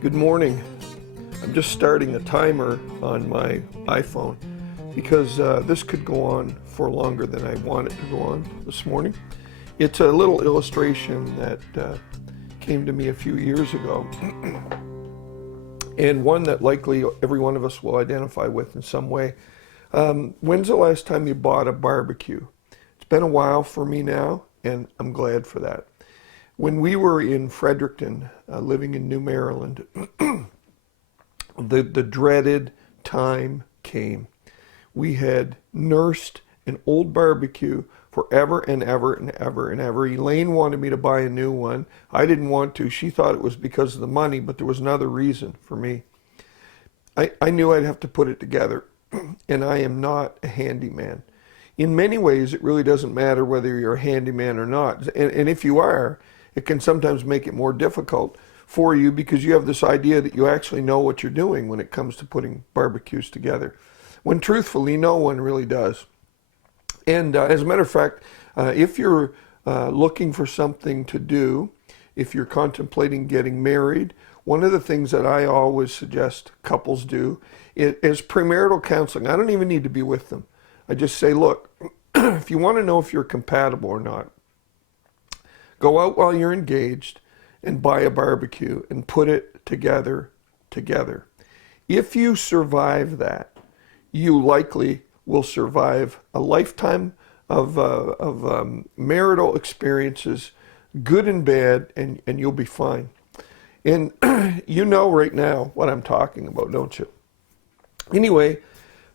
Good morning. I'm just starting a timer on my iPhone because this could go on for longer than I want it to go on this morning. It's a little illustration that came to me a few years ago and one that likely every one of us will identify with in some way. When's the last time you bought a barbecue? It's been a while for me now, and I'm glad for that. When we were in Fredericton, living in New Maryland, the dreaded time came. We had nursed an old barbecue forever and ever and ever and ever. Elaine wanted me to buy a new one. I didn't want to. She thought it was because of the money, but there was another reason for me. I knew I'd have to put it together, and I am not a handyman. In many ways, it really doesn't matter whether you're a handyman or not. And if you are, it can sometimes make it more difficult for you because you have this idea that you actually know what you're doing when it comes to putting barbecues together, when truthfully, no one really does. And as a matter of fact, if you're looking for something to do, if you're contemplating getting married, one of the things that I always suggest couples do is premarital counseling. I don't even need to be with them. I just say, look, if you want to know if you're compatible or not, go out while you're engaged and buy a barbecue and put it together. If you survive that, you likely will survive a lifetime of marital experiences, good and bad, and you'll be fine. And you know right now what I'm talking about, don't you? Anyway,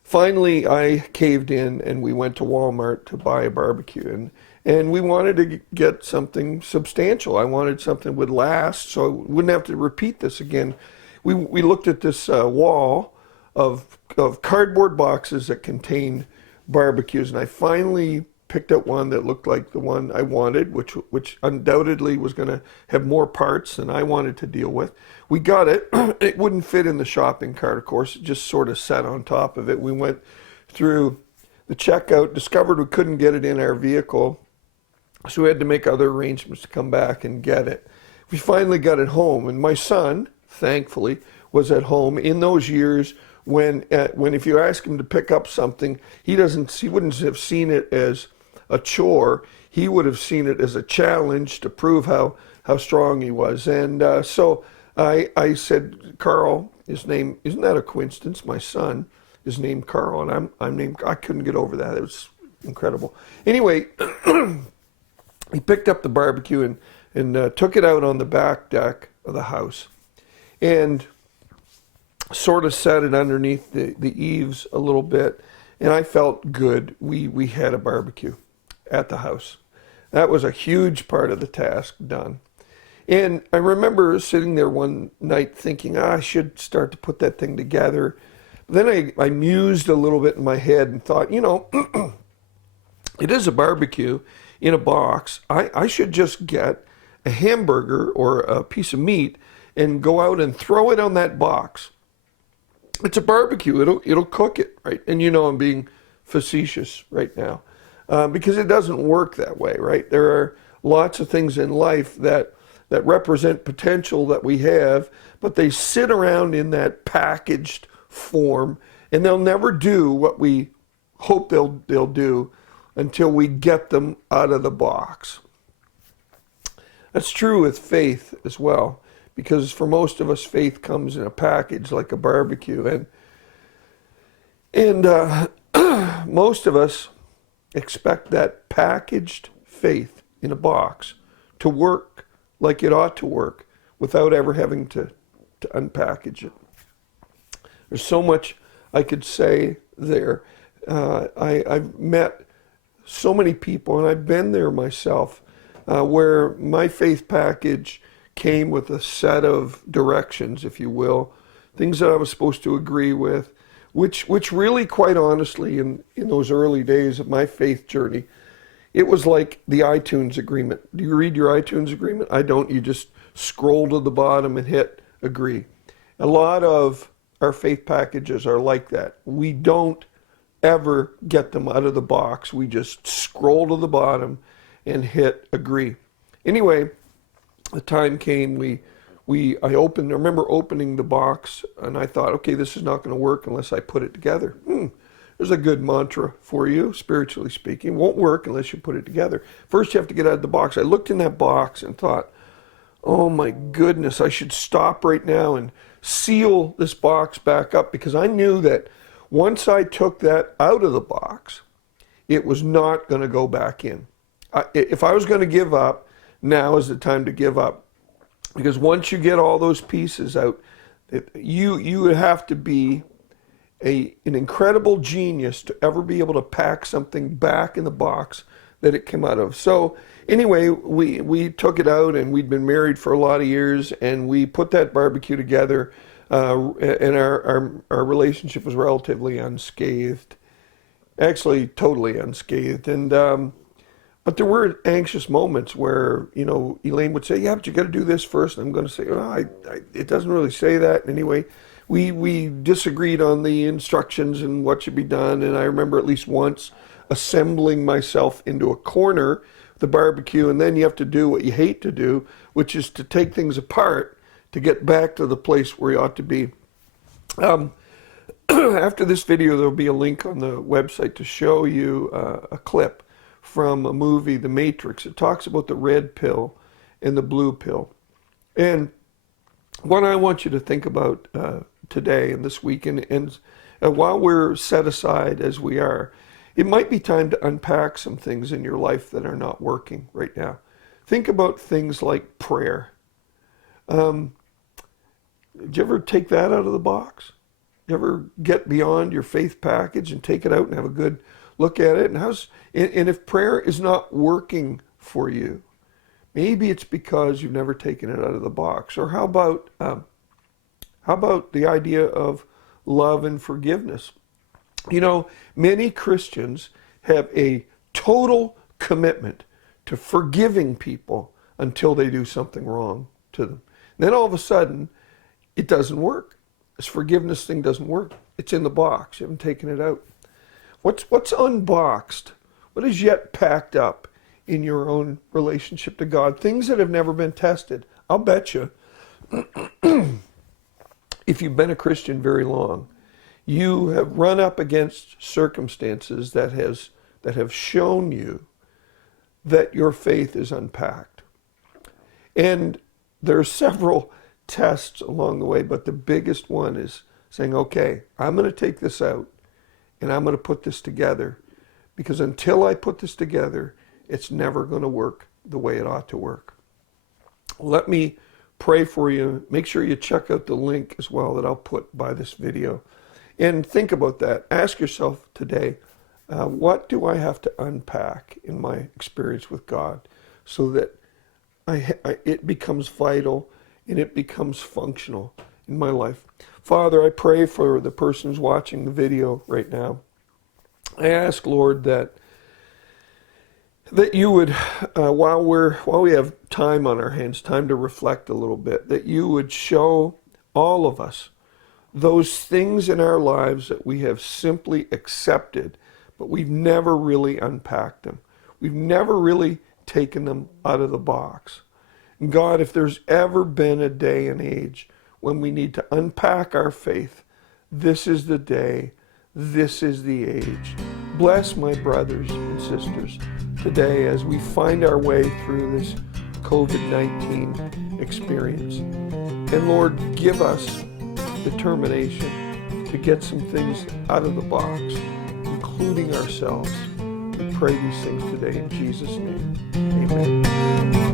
finally I caved in and we went to Walmart to buy a barbecue. And we wanted to get something substantial. I wanted something that would last so I wouldn't have to repeat this again. We looked at this wall of cardboard boxes that contained barbecues, and I finally picked out one that looked like the one I wanted, which undoubtedly was going to have more parts than I wanted to deal with. We got it. It wouldn't fit in the shopping cart, of course. It just sort of sat on top of it. We went through the checkout, discovered we couldn't get it in our vehicle, so we had to make other arrangements to come back and get it. We finally got it home, and my son, thankfully, was at home in those years when if you ask him to pick up something, he wouldn't have seen it as a chore. He would have seen it as a challenge to prove how strong he was. And so I said, Karl, his name, isn't that a coincidence? My son is named Karl, and I'm named, I couldn't get over that. It was incredible. Anyway, he picked up the barbecue and took it out on the back deck of the house and sort of set it underneath the eaves a little bit. And I felt good. We had a barbecue at the house. That was a huge part of the task done. And I remember sitting there one night thinking, I should start to put that thing together. Then I mused a little bit in my head and thought, it is a barbecue in a box. I should just get a hamburger or a piece of meat and go out and throw it on that box. It's a barbecue. It'll cook it, right? And I'm being facetious right now because it doesn't work that way, right? There are lots of things in life that represent potential that we have, but they sit around in that packaged form, and they'll never do what we hope they'll do until we get them out of the box. That's true with faith as well, because for most of us, faith comes in a package like a barbecue, and most of us expect that packaged faith in a box to work like it ought to work without ever having to unpackage it. There's so much I could say there. I've met so many people, and I've been there myself, where my faith package came with a set of directions, if you will, things that I was supposed to agree with, which really, quite honestly, in those early days of my faith journey, it was like the iTunes agreement. Do you read your iTunes agreement? I don't. You just scroll to the bottom and hit agree. A lot of our faith packages are like that. We don't ever get them out of the box. We just scroll to the bottom and hit agree. Anyway, the time came, we I remember opening the box, and I thought, okay, this is not going to work unless I put it together. There's a good mantra for you, spiritually speaking. Won't work unless you put it together. First, you have to get out of the box. I looked in that box and thought, oh my goodness, I should stop right now and seal this box back up, because I knew that once I took that out of the box, it was not going to go back in. If I was going to give up, now is the time to give up. Because once you get all those pieces out, you would have to be an incredible genius to ever be able to pack something back in the box that it came out of. So anyway, we took it out, and we'd been married for a lot of years, and we put that barbecue together, and our relationship was relatively unscathed. Actually, totally unscathed. And but there were anxious moments where, Elaine would say, yeah, but you got to do this first. And I'm going to say, oh, it doesn't really say that. Anyway, we disagreed on the instructions and what should be done. And I remember at least once assembling myself into a corner of the barbecue. And then you have to do what you hate to do, which is to take things apart to get back to the place where you ought to be. After this video, there'll be a link on the website to show you a clip from a movie, The Matrix. It talks about the red pill and the blue pill. And what I want you to think about today and this week, and while we're set aside as we are, it might be time to unpack some things in your life that are not working right now. Think about things like prayer. Did you ever take that out of the box? You ever get beyond your faith package and take it out and have a good look at it? And if prayer is not working for you, maybe it's because you've never taken it out of the box. Or how about the idea of love and forgiveness? Many Christians have a total commitment to forgiving people until they do something wrong to them. And then all of a sudden, it doesn't work. This forgiveness thing doesn't work. It's in the box. You haven't taken it out. What's unboxed? What is yet packed up in your own relationship to God? Things that have never been tested. I'll bet you, if you've been a Christian very long, you have run up against circumstances that have shown you that your faith is unpacked. And there are several tests along the way, but the biggest one is saying, okay, I'm going to take this out and I'm going to put this together, because until I put this together, it's never going to work the way it ought to work. Let me pray for you. Make sure you check out the link as well that I'll put by this video. And think about that. Ask yourself today, what do I have to unpack in my experience with God so that it becomes vital and it becomes functional in my life? Father, I pray for the persons watching the video right now. I ask, Lord, that you would, while we have time on our hands, time to reflect a little bit, that you would show all of us those things in our lives that we have simply accepted, but we've never really unpacked them. We've never really taken them out of the box. And God, if there's ever been a day and age when we need to unpack our faith, this is the day, this is the age. Bless my brothers and sisters today as we find our way through this COVID-19 experience. And Lord, give us determination to get some things out of the box, including ourselves. We pray these things today in Jesus' name. Amen.